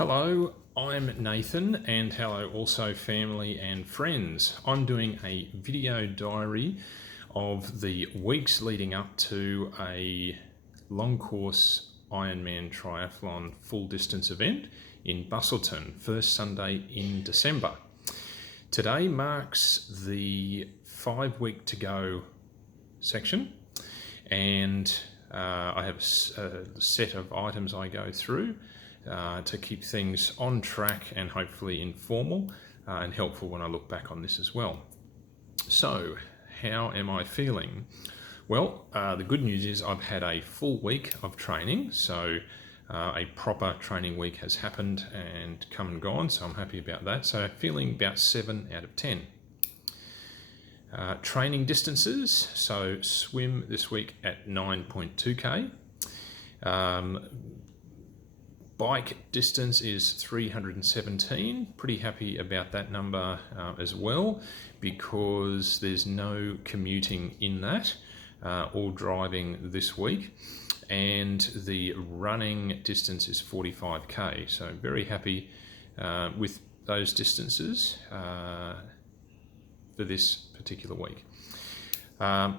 Hello, I'm Nathan, and hello also family and friends. I'm doing a video diary of the weeks leading up to a long course Ironman triathlon full distance event in Busselton, first Sunday in December. Today marks the 5 week to go section, and I have a set of items I go through to keep things on track and hopefully informal and helpful when I look back on this as well. So, how am I feeling? Well, the good news is I've had a full week of training, so a proper training week has happened and come and gone, so I'm happy about that. So feeling about 7 out of 10. Training distances, so swim this week at 9.2k. Bike distance is 317. Pretty happy about that number as well, because there's no commuting in that or driving this week. And the running distance is 45k. So very happy with those distances for this particular week.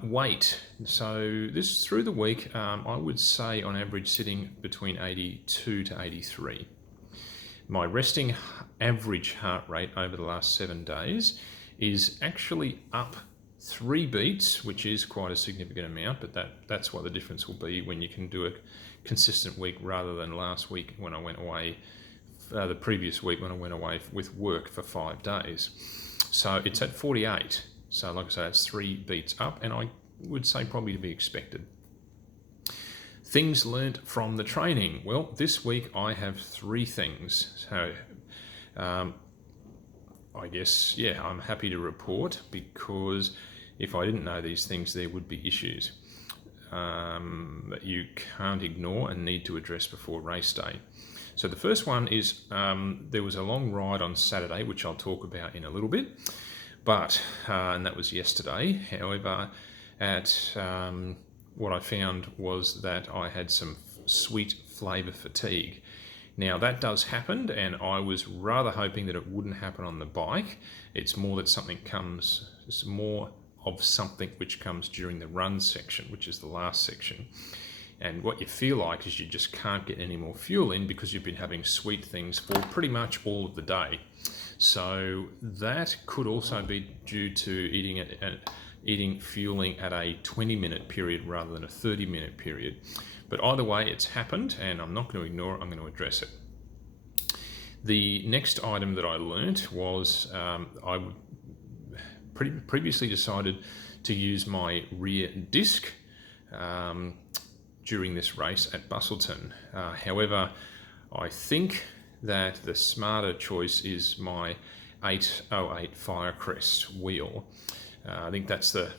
Weight. So this through the week, I would say on average sitting between 82 to 83. My resting average heart rate over the last 7 days is actually up 3 beats, which is quite a significant amount, but that's what the difference will be when you can do a consistent week rather than last week when I went away, the previous week when I went away with work for 5 days. So it's at 48. So like I say, it's 3 beats up, and I would say probably to be expected. Things learnt from the training. Well, this week I have 3 things. So I guess, I'm happy to report, because if I didn't know these things, there would be issues that you can't ignore and need to address before race day. So the first one is there was a long ride on Saturday, which I'll talk about in a little bit. But, and that was yesterday. However, what I found was that I had some sweet flavour fatigue. Now that does happen, and I was rather hoping that it wouldn't happen on the bike. It's more that it's more of something which comes during the run section, which is the last section. And what you feel like is you just can't get any more fuel in because you've been having sweet things for pretty much all of the day. So that could also be due to fueling at a 20-minute period rather than a 30-minute period. But either way, it's happened, and I'm not going to ignore it. I'm going to address it. The next item that I learnt was I previously decided to use my rear disc during this race at Busselton. However, I think that the smarter choice is my 808 Firecrest wheel. I think that's the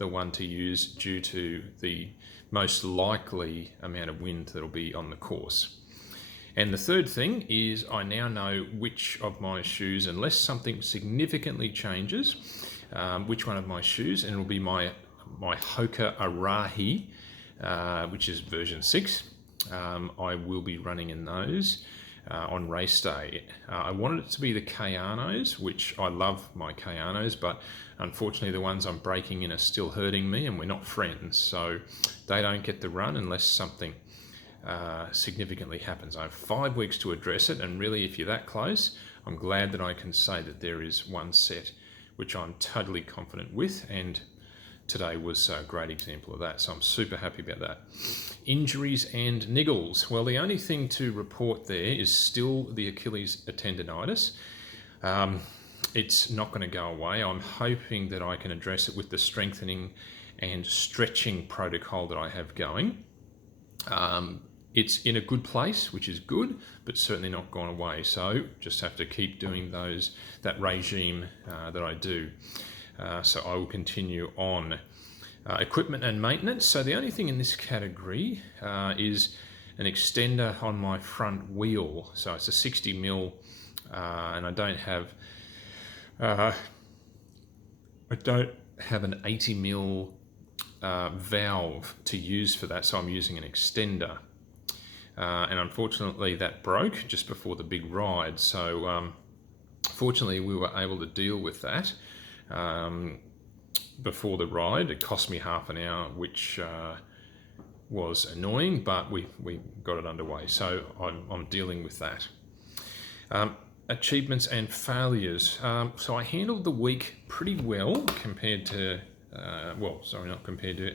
one to use due to the most likely amount of wind that'll be on the course. And the third thing is I now know which of my shoes, unless something significantly changes, which one of my shoes, and it'll be my Hoka Arahi, which is version 6. I will be running in those on race day. I wanted it to be the Kayanos, which I love my Kayanos, but unfortunately the ones I'm breaking in are still hurting me, and we're not friends, so they don't get the run unless something significantly happens. I have 5 weeks to address it, and really if you're that close, I'm glad that I can say that there is one set which I'm totally confident with, and today was a great example of that, so I'm super happy about that. Injuries and niggles. Well, the only thing to report there is still the Achilles tendonitis. It's not going to go away. I'm hoping that I can address it with the strengthening and stretching protocol that I have going. It's in a good place, which is good, but certainly not gone away. So just have to keep doing that regime that I do. So I will continue on. Equipment and maintenance. So the only thing in this category is an extender on my front wheel. So it's a 60mm, and I don't have an 80mm valve to use for that, so I'm using an extender. and unfortunately that broke just before the big ride. So fortunately we were able to deal with that before the ride. It cost me half an hour, which was annoying, but we got it underway. So I'm dealing with that. Achievements and failures. So I handled the week pretty well compared to,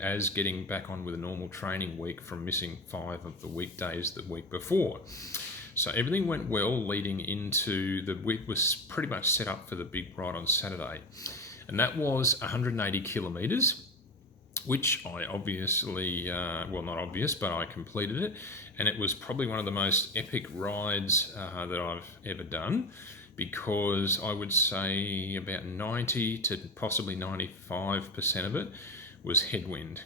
as getting back on with a normal training week from missing 5 of the weekdays the week before. So everything went well leading into the week. Was pretty much set up for the big ride on Saturday. And that was 180 kilometres, which I obviously, not obvious, but I completed it. And it was probably one of the most epic rides that I've ever done, because I would say about 90 to possibly 95% of it was headwind.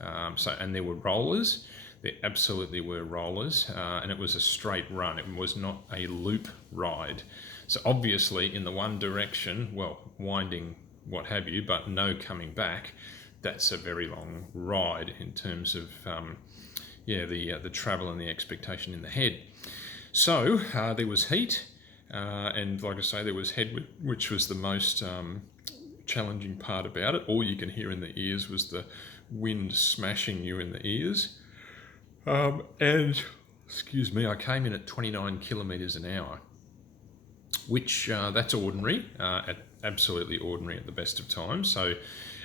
And there were rollers. There absolutely were rollers, and it was a straight run. It was not a loop ride. So obviously in the one direction, winding, what have you, but no coming back. That's a very long ride in terms of the travel and the expectation in the head. So there was heat, and like I say, there was headwind, which was the most challenging part about it. All you can hear in the ears was the wind smashing you in the ears. And excuse me, I came in at 29 kilometres an hour, which that's ordinary, absolutely ordinary at the best of times. So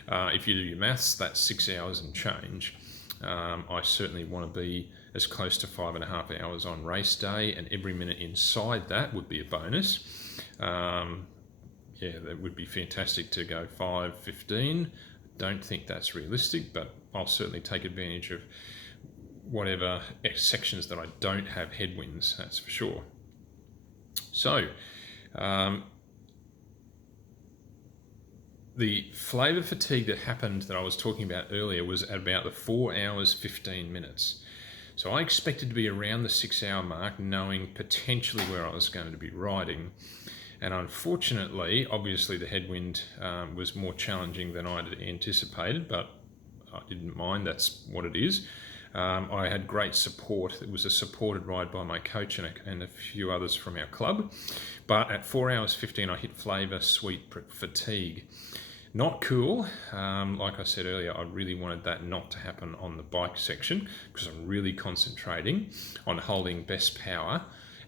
if you do your maths, that's 6 hours and change. I certainly want to be as close to 5.5 hours on race day, and every minute inside that would be a bonus. That would be fantastic to go 5:15. Don't think that's realistic, but I'll certainly take advantage of whatever sections that I don't have headwinds, that's for sure. So the flavour fatigue that happened that I was talking about earlier was at about the 4 hours 15 minutes. So I expected to be around the 6 hour mark, knowing potentially where I was going to be riding. And unfortunately, obviously the headwind was more challenging than I had anticipated, but I didn't mind, that's what it is. I had great support. It was a supported ride by my coach and a few others from our club. But at 4 hours 15, I hit flavour sweet fatigue. Not cool. Like I said earlier, I really wanted that not to happen on the bike section, because I'm really concentrating on holding best power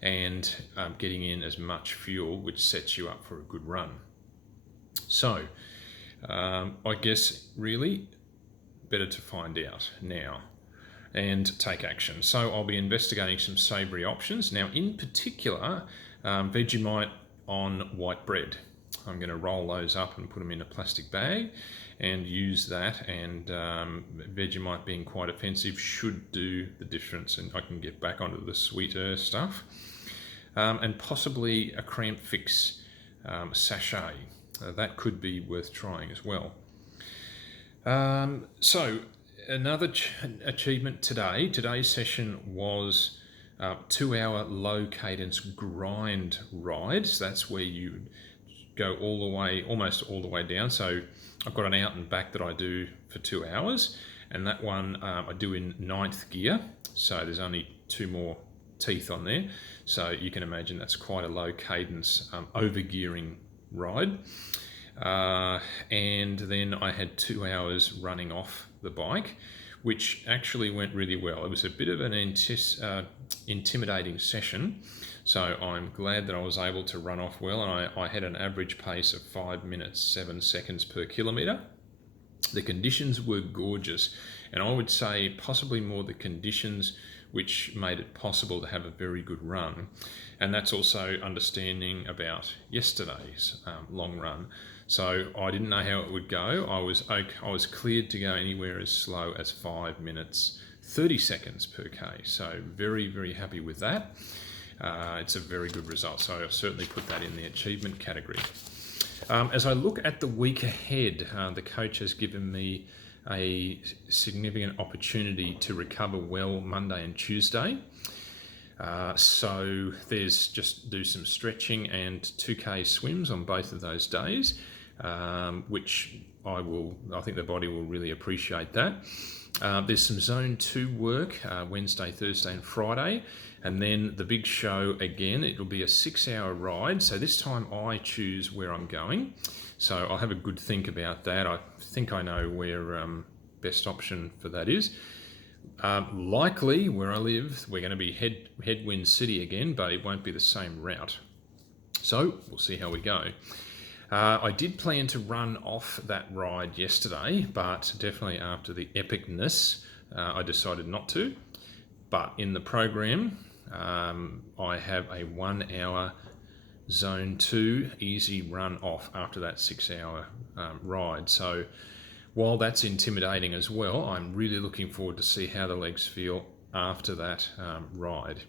and getting in as much fuel, which sets you up for a good run. So I guess really better to find out now and take action. So I'll be investigating some savoury options. Now, in particular, Vegemite on white bread. I'm going to roll those up and put them in a plastic bag and use that, and Vegemite, being quite offensive, should do the difference, and I can get back onto the sweeter stuff. And possibly a cramp fix sachet. That could be worth trying as well. So another achievement today. Today's session was 2 hour low cadence grind ride. So that's where you go all the way, almost all the way down. So I've got an out and back that I do for 2 hours, and that one I do in 9th gear. So there's only 2 more teeth on there. So you can imagine that's quite a low cadence over-gearing ride. And then I had 2 hours running off the bike, which actually went really well. It was a bit of an intimidating session, so I'm glad that I was able to run off well, and I had an average pace of 5 minutes 7 seconds per kilometre. The conditions were gorgeous, and I would say possibly more the conditions which made it possible to have a very good run. And that's also understanding about yesterday's long run. So I didn't know how it would go. I was cleared to go anywhere as slow as 5 minutes 30 seconds per K. So very, very happy with that. It's a very good result. So I've certainly put that in the achievement category. As I look at the week ahead, the coach has given me a significant opportunity to recover well Monday and Tuesday. So there's just do some stretching and 2K swims on both of those days, which I think the body will really appreciate that. There's some Zone 2 work Wednesday, Thursday and Friday, and then the big show again. It'll be a 6-hour ride, so this time I choose where I'm going. So I'll have a good think about that. I think I know where best option for that is. Likely where I live, we're going to be Headwind City again, but it won't be the same route. So we'll see how we go. I did plan to run off that ride yesterday, but definitely after the epicness, I decided not to. But in the program, I have a 1-hour Zone 2 easy run off after that 6-hour ride. So while that's intimidating as well, I'm really looking forward to see how the legs feel after that ride.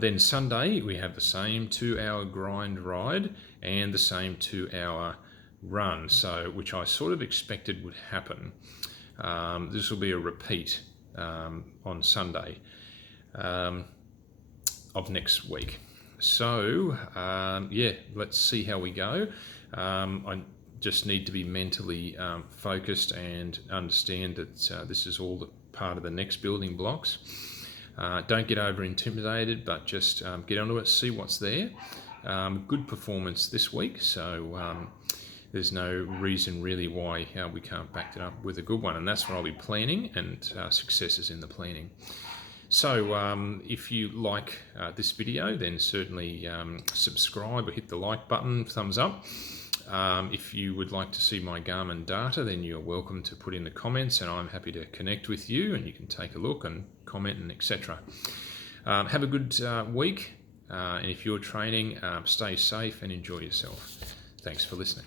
Then Sunday, we have the same 2-hour grind ride and the same 2-hour run, so which I sort of expected would happen. This will be a repeat on Sunday of next week. So, yeah, let's see how we go. I just need to be mentally focused and understand that this is all part of the next building blocks. Don't get over intimidated, but just get onto it, see what's there. Good performance this week, so there's no reason really why we can't back it up with a good one, and that's what I'll be planning, and success is in the planning. So if you like this video, then certainly subscribe or hit the like button, thumbs up. If you would like to see my Garmin data, then you're welcome to put in the comments, and I'm happy to connect with you, and you can take a look and comment and etc. Have a good week, and if you're training, stay safe and enjoy yourself. Thanks for listening.